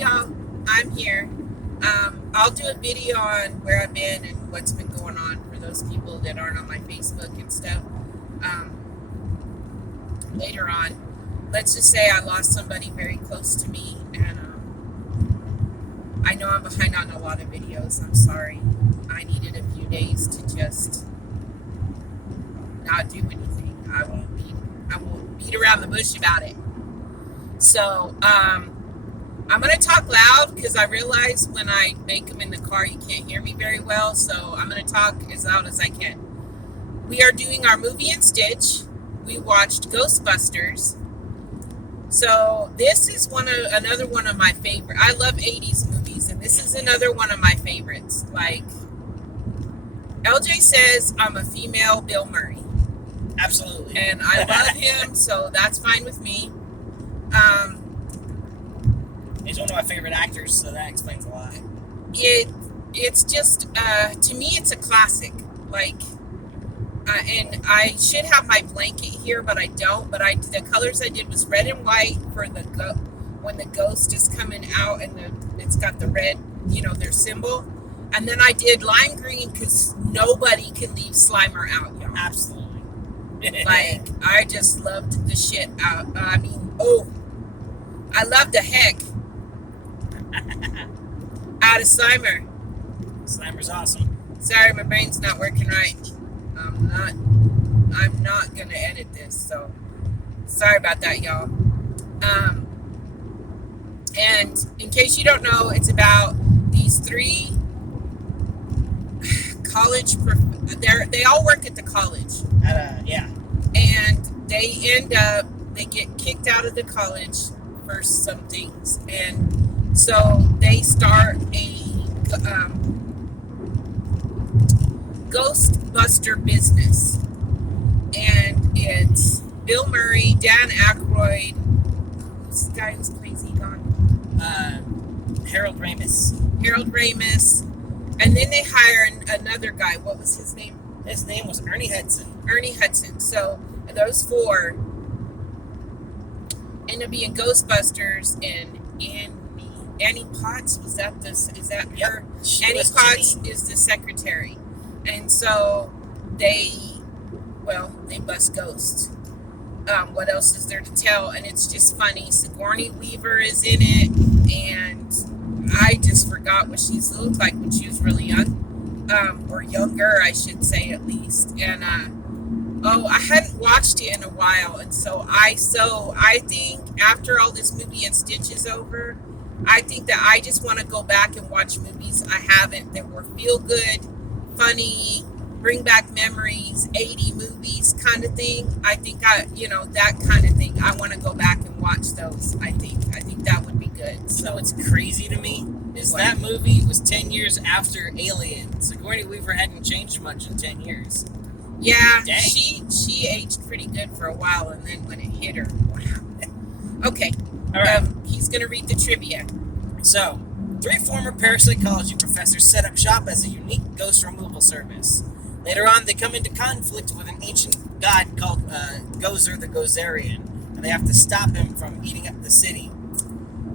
y'all. I'm here. I'll do a video on where I've been and what's been going on for those people that aren't on my Facebook and stuff. Later on, let's just say I lost somebody very close to me, and I know I'm behind on a lot of videos. I'm sorry. I needed a few days to just not do anything. I won't beat around the bush about it. So, I'm going to talk loud because I realize when I make them in the car, you can't hear me very well. So I'm going to talk as loud as I can. We are doing our movie and Stitch. We watched Ghostbusters. So this is another one of my favorite. I love 80s movies, and this is another one of my favorites. Like, LJ says I'm a female Bill Murray. Absolutely. And I love him, so that's fine with me. He's one of my favorite actors, so that explains a lot. It's just, to me, it's a classic. Like, and I should have my blanket here, but I don't. But the colors I did was red and white for when the ghost is coming out, and it's got the red, their symbol. And then I did lime green because nobody can leave Slimer out, y'all. Absolutely. Like, I just loved the shit out. I loved the heck out of Slimer. Slimer's awesome. Sorry, my brain's not working right. I'm not gonna edit this, so sorry about that, y'all. And in case you don't know, it's about these three college. They all work at the college. Yeah. And they get kicked out of the college for some things, and so they start a Ghostbuster business, and it's Bill Murray, Dan Aykroyd, who's the guy who's crazy gone? Harold Ramis, and then they hire another guy. What was his name? His name was Ernie Hudson. So those four end up being Ghostbusters, and Annie Potts, is that yep. her? Annie Potts is the secretary. And so they bust ghosts. What else is there to tell? And it's just funny. Sigourney Weaver is in it, and I just forgot what she looked like when she was really young. Or younger, I should say, at least. And I hadn't watched it in a while, and so I think after all this movie and Stitch is over, I think that I just want to go back and watch movies I haven't that were feel good, funny, bring back memories, 80 movies kind of thing. I think that kind of thing. I want to go back and watch those. I think that would be good. So what's crazy to me is that movie was 10 years after Alien. Sigourney Weaver hadn't changed much in 10 years. Yeah, dang. She aged pretty good for a while, and then when it hit her, wow. Okay, all right. He's gonna read the trivia. So, 3 former parapsychology professors set up shop as a unique ghost removal service. Later on, they come into conflict with an ancient god called Gozer the Gozerian, and they have to stop him from eating up the city.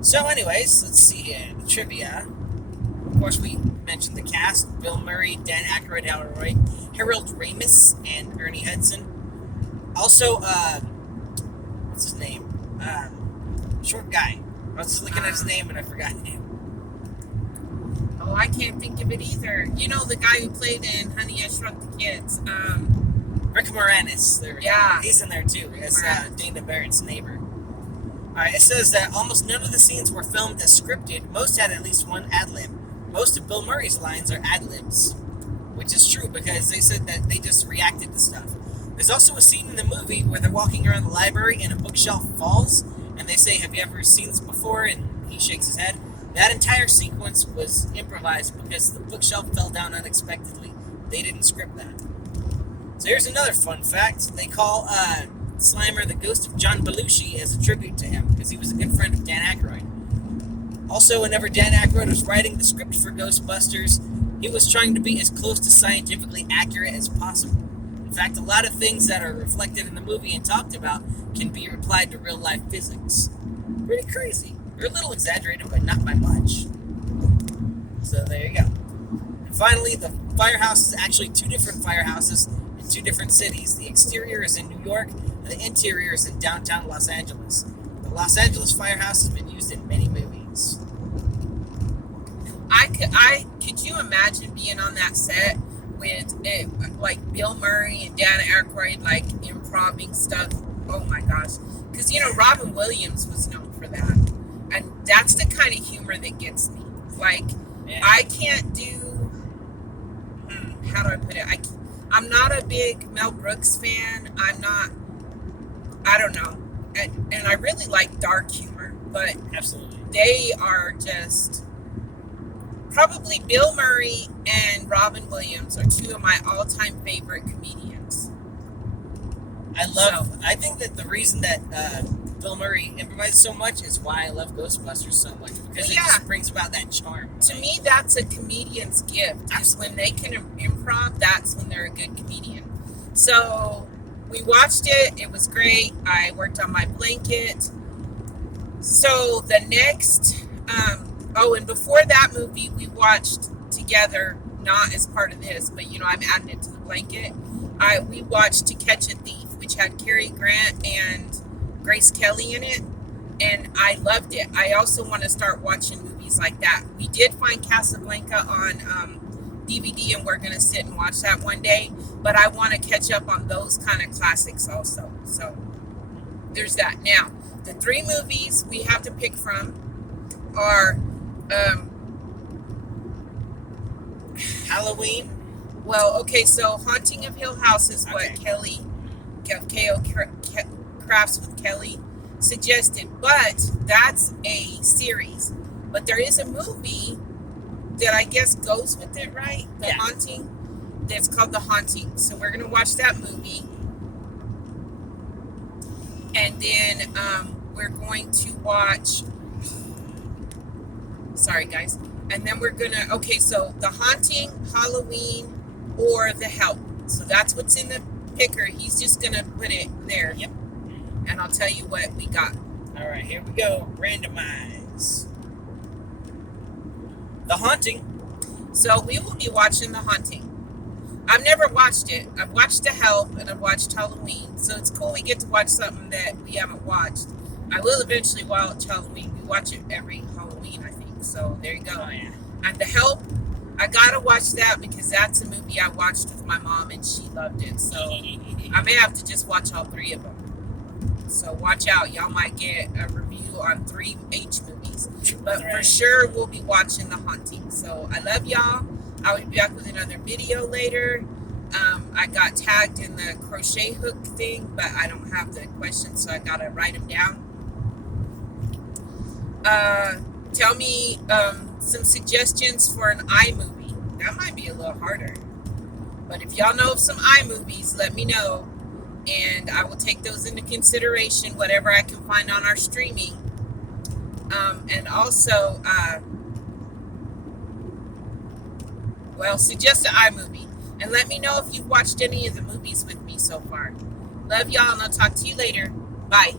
So anyways, let's see here, the trivia. Of course, we mentioned the cast: Bill Murray, Dan Aykroyd, Harold Ramis, and Ernie Hudson. Also, what's his name? Short guy. I was just looking at his name and I forgot him. Oh, I can't think of it either. You know, the guy who played in Honey, I Shrunk the Kids. Rick Moranis. There we go. He's in there too. As Dana Barrett's neighbor. Alright, it says that almost none of the scenes were filmed as scripted. Most had at least one ad-lib. Most of Bill Murray's lines are ad-libs. Which is true, because they said that they just reacted to stuff. There's also a scene in the movie where they're walking around the library and a bookshelf falls, and they say, "Have you ever seen this before?" And he shakes his head. That entire sequence was improvised because the bookshelf fell down unexpectedly. They didn't script that. So here's another fun fact. They call Slimer the ghost of John Belushi as a tribute to him, because he was a good friend of Dan Aykroyd. Also, whenever Dan Aykroyd was writing the script for Ghostbusters, he was trying to be as close to scientifically accurate as possible. In fact, a lot of things that are reflected in the movie and talked about can be applied to real-life physics. Pretty crazy. They're a little exaggerated, but not by much. So there you go. And finally, the firehouse is actually 2 different firehouses in 2 different cities. The exterior is in New York, and the interior is in downtown Los Angeles. The Los Angeles firehouse has been used in many movies. Could you imagine being on that set with it, like Bill Murray and Dan Aykroyd, like improving stuff? Oh my gosh. Because, Robin Williams was known for that. And that's the kind of humor that gets me. Like, yeah. I can't do, how do I put it? I'm not a big Mel Brooks fan. I don't know. And I really like dark humor. But absolutely, they are just... Probably Bill Murray and Robin Williams are 2 of my all-time favorite comedians. I think that the reason that Bill Murray improvises so much is why I love Ghostbusters so much, because it just brings about that charm. To me, that's a comedian's gift. Is when they can improv, that's when they're a good comedian. So we watched it. It was great. I worked on my blanket. So the next... and before that movie, we watched together, not as part of this, but, I'm adding it to the blanket. We watched To Catch a Thief, which had Cary Grant and Grace Kelly in it, and I loved it. I also want to start watching movies like that. We did find Casablanca on DVD, and we're going to sit and watch that one day, but I want to catch up on those kind of classics also. So there's that. Now, the 3 movies we have to pick from are... Halloween. Well, okay, so Haunting of Hill House is what K.O. Crafts with Kelly suggested, but that's a series. But there is a movie that I guess goes with it, right? The Haunting. That's called The Haunting. So we're gonna watch that movie, and then we're going to watch. Sorry, guys. And then we're gonna, so The Haunting, Halloween, or The Help. So that's what's in the picker. He's just gonna put it there. Yep. And I'll tell you what we got. All right, here we go. Randomize. The Haunting. So we will be watching The Haunting. I've never watched it. I've watched The Help and I've watched Halloween. So it's cool we get to watch something that we haven't watched. I will eventually watch Halloween. We watch it every Halloween, I think. So there you go. Oh, yeah. And The Help, I gotta watch that because that's a movie I watched with my mom and she loved it. So I may have to just watch all 3 of them. So watch out. Y'all might get a review on 3 H movies. But for sure, we'll be watching The Haunting. So I love y'all. I'll be back with another video later. I got tagged in the crochet hook thing, but I don't have the questions, so I gotta write them down. Tell me some suggestions for an iMovie. That might be a little harder. But if y'all know of some iMovies, let me know. And I will take those into consideration, whatever I can find on our streaming. And also, suggest an iMovie. And let me know if you've watched any of the movies with me so far. Love y'all, and I'll talk to you later. Bye.